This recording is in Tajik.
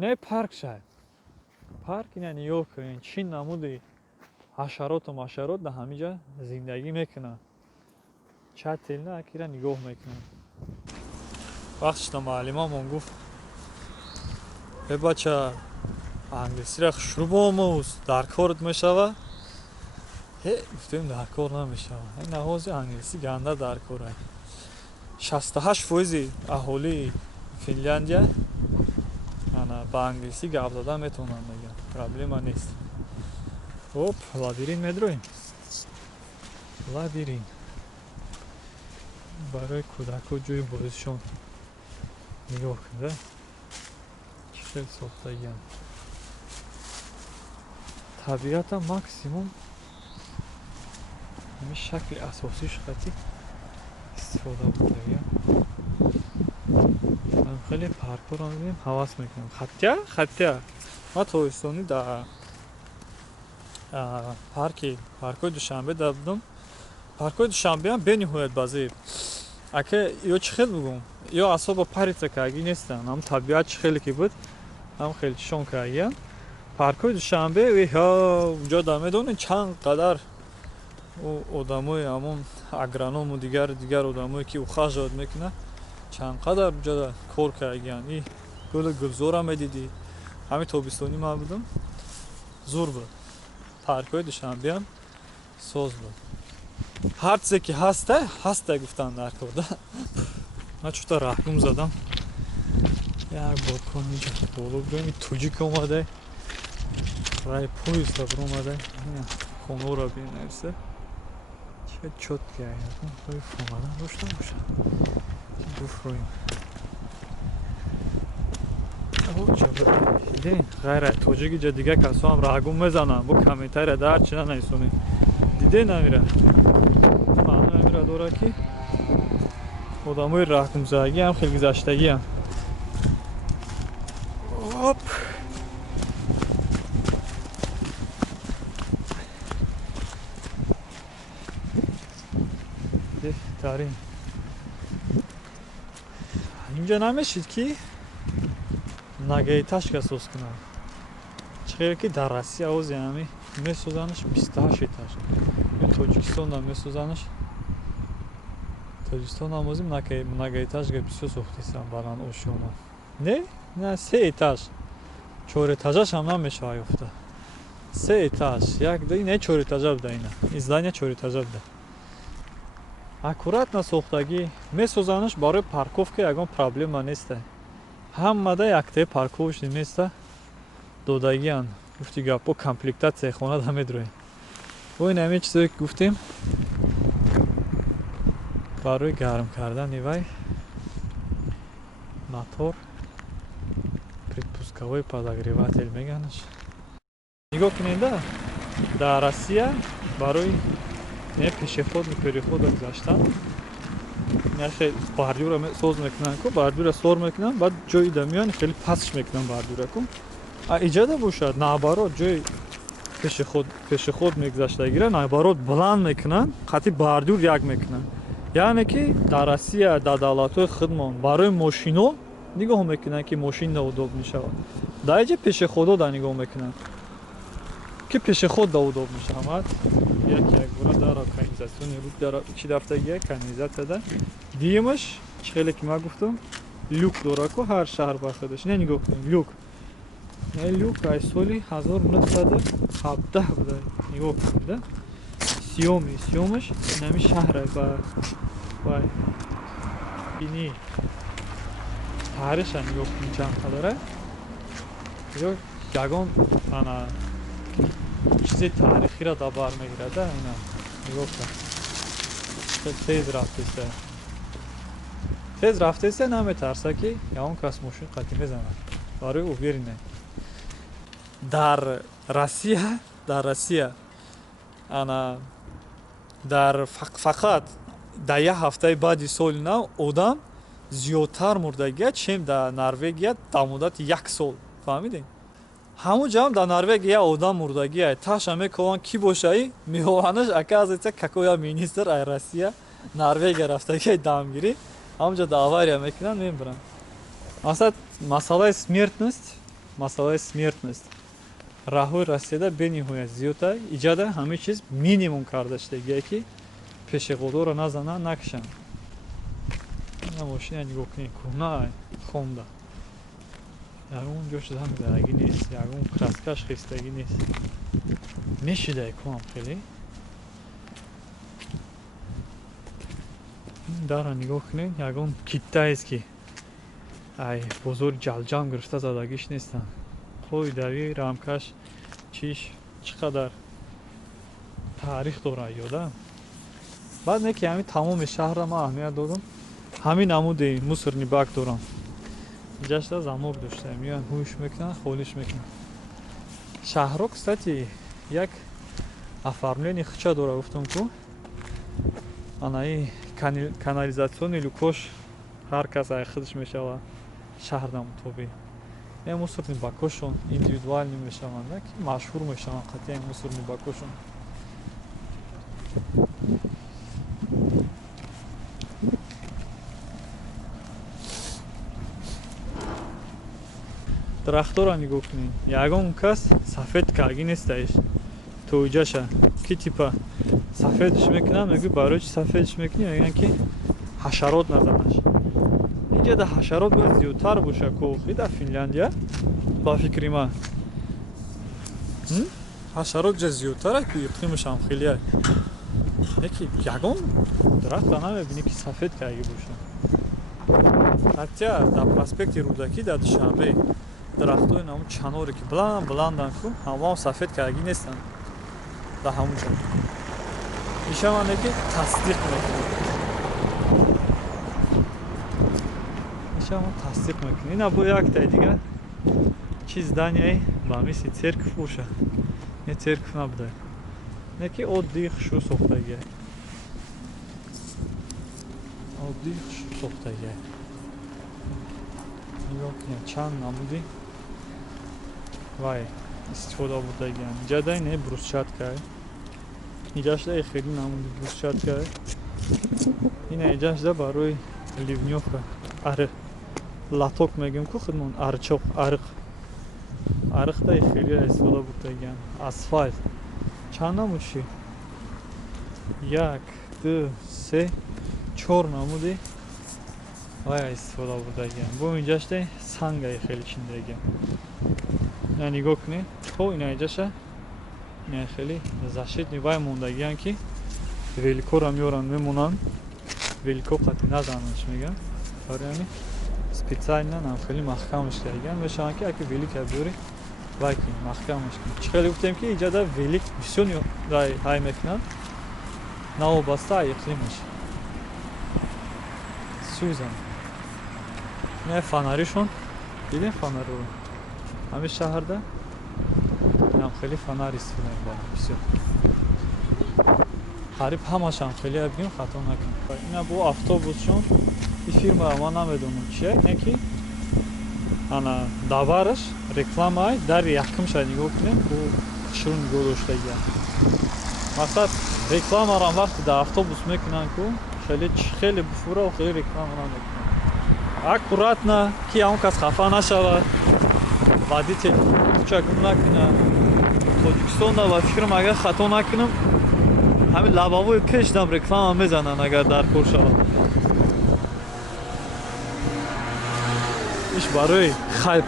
اینا پارک شد. پارک اینا نگاه کنین چی نمودی حشرات و ماشرات در همینجا زندگی میکنن. چه تیل نه اکیرا نگاه میکنن. وقتش تا معلممون گفت به بچه انگلیسی را شروع باموز در کارت میشوه. گفتیم در کار نمیشوه. این نهاز انگلیسی گنده در کاره. 68% اهالی فنلاندیا انا با انگلیسی گپ زدن میتونن میگن. پرابلم نیست. اوپ لابیرین میدرویم. لابیرین. برای کودک‌ها جوی بازیشون نگاه کنده. چه ساختگی هم. طبیعت ماکسیموم همین شکل اساسیش خطی استفاده بوده. من خیلی پارکو رو میبینیم حواس میکنم. خطیه ما تویستانی در پارکوی دوشنبه دادم. پارکوی دوشنبه هم بنیهایت بازی اگه یا چه خیلی بگم یا اصلا پریت کاگی نیستن هم طبیعت چه خیلی کی بود هم خیلی شون کاگیان پارکوی دوشنبه و ها اونجا دامه دونه چند قدر آدمای همون اگرانوم و دیگر آدمایی که اخراجات میکنه چند قدر اونجا کار کاگیان ای گلزار هم دیدی همین تابستانی ما بودم زور بود پارکوی دوشنبه هم ساز بود هر چیزی که هسته گفتن در کرده من چطور رحکم زدم یک بالکن اینجا بالا بریم توجیک اومده رای پویست رو اومده خونه را بیم نفسه چه چود که ایتون روی فومدن داشته باشه بفرویم دیدین غیره توجیکی جا دیگه کسا هم رحکم میزنن با کمیتر در چی نیستونی دیدین نمیره معنی نمیره داره که آدمای رحکم زدگی هم خیلی گذشتگی هم هاپ داریم اینجا نمیشید که نگهیتش که سوز کنم چخیره که در روسیه آوزی همی میسوزنش 28 ایتاش این تاجیکستان هم میسوزنش تاجیکستان هم آوزیم نگهیتش که بسیار سوختیستم بران اوشیونا نه 3 ایتاش 4 ایتاجش هم نمیشه افته 3 ایتاج یک دو نه 4 ایتاج بوده اینا ازدانیا 4 ایتاج بوده аккурат насохтагӣ месозанаш барои парковка ягон проблема неста ҳамада яктаи парковиш неста додагиян гуфти гапо комплектатсияи хона да медроем во ин ҳамин чизое ки гуфтем барои гарм кардани вай мотор предпусковой подогреватель меганаш нигоҳ кунед дар Россия барои не пешеходу перехода гузаштан нахе бордюра соз мекунан ку бордюра сор мекунан баъд ҷои да миён хеле пастш мекунан бордюра ку а иҷода бошад наоборот ҷои пешеход мегузаштагира наоборот буланд мекунан қатъи бордюр як мекунан яъне ки дар Россия дар давлатҳои хидмон барои мошино нигоҳ мекунанд ки мошин наодоб мешавад дар инҷа пешеходо да нигоҳ мекунанд ки пешеход да одоб мешавад як бора дара канализатсиони рук дара чи дафтагия канализатсияда диимаш чхеле ки ма гуфтам люк дора ку ҳар шаҳр ба худаш не нигоҳ кунед люк ай соли 1917 буда нигоҳ кунед сиёмаш нами шаҳра ба вай бини тариша нигоҳ кунед чанд қадара ё ягон ана чизи таърихиро да бар мегирада ина нигоҳ кун тез рафтеса наметарса ки ягон кас мошин қатъӣ мезанад барои уверине дар Россия ана дар фақат дар як ҳафтаи баъди соли нав одам зиёдтар мурдагия чем дар Норвегия дар муддати 1 сол фаҳмидем ҳамун ҷам дар Норвегия одам мурдагия таша мекован ки бошаи меованаш оказывается какой министр ай Россия Норвегия рафтагия дамгирӣ ҳамунҷа да авария мекунанд мебаранд масалаи смертность масъалаи смертност. Раҳои Россияда бениҳоят зиёда, иҷода ҳама чиз минимум карда шудагие ки пешеғодоро назананд, накашанд. Ина мошина нигоҳ кунед, кӯҳна хонда. Ягон ҷош занг задагӣ нест, ягон краскаш хистагӣ нест. Мешидай кунам хеле. Ин дарро нигоҳ кунед, ягон киттаест ки ай бозори ҷалҷам гирифта задагиш нестанд. Қои дави рамкаш чиш чӣ қадар таърих дорад ёда. баъд не ки ҳамин тамоми шаҳрро ман аҳамият додам. ҳамин намуди мусорни бак дорам. иҷашда замок доштаем, меоянд ҳуш мекунанд, холиш мекунанд. Шаҳрҳо кстати як оформлени хича дора, гуфтам ку анаи канализатсиони лукош ҳар кас ай худаш мешавад шаҳрда мутобиқ. Ин мусорни бакошон индивидуални мешаванд, ки машҳур мешаванд қатъиян мусорни бакошон. дарахтора нигоҳ кунед. Ягон кас сафед карги нестаиш. То иҷаша ки типа сафедш мекунам, мегӯ барои чи сафедш мекунӣ, мегӯянд ки ҳашарот назанаш. Иҷода ҳашарот бояд зиёдтар боша кохи дар Финляндия. Ба фикри ман ҳашарот ҷа зиёдтара ки иқлимашам хеле. Яки ягон дарахта намебинӣ ки сафед карги боша. ҳатя дар проспекти Рудакӣ дар Душанбе дарахтои намо чаноре ки бланданд ку ҳамаам сафед карги нестанд дар ҳамон ҷо. ишамане ки тасдиқ мекунад. Ишама тасдиқ мекунад. Ина бо яктай дигар чи зданияи ба мисли церкв боша. Не церкв набуда. Не ки оддии хушрӯ сохтагия. Оддии хушрӯ сохтагия. нигоҳ кунед чанд намуди вай истифода бурдагиам. Иҷадаи не брусчатка. Иҷашда хеле намуди брусчатка. Ина иҷашда барои ливнёвка ариқ латок мегӯем ку худмон арчоқ ариқ. Ариқда хеле истифода бурдагиам. Асфальт. Чанд намуд ши? 1, 2, 3, 4 намуди вай истифода бурдагиам. Бо иҷашда сангаи хеле чиндагиам. ина нигоҳ кунед. Хо ина иҷаша ина хеле зашитни вай мондагиам ки великора меоранд мемонанд. Велико қатъи назанаш мегам. барои специально нам хеле маҳкамаш кардагиам. мешаванд ки аки велика биёри вай ки маҳкамаш кунӣ. чӣ хеле гуфтем ки иҷода велик бисёр ҳай мекунанд навобаста иқлимаш. сӯзам. ина фонаришон дидем фонаро ҳамин шаҳрда инам хеле фонар истифода мебаранд бисёр. қариб ҳамашам хеле бигем хато накунем. ина бо автобусшон ин фирмаро ман намедонам чия. ина ки ана давараш рекламаи дари якумша нигоҳ кунем бо хушрӯ нигоҳ доштагия. мақсад рекламаро вақте дар автобус мекунанд ку хеле буфура хеле реклама намекунанд. аккуратна ки ҳамон кас хафа нашавад. водитель кӯчакум накунад. тоҷикистонда ба фикрам агар хато накунам ҳамин лабавои пешдам реклама мезананд агар дар кор шавад. иш барои хайп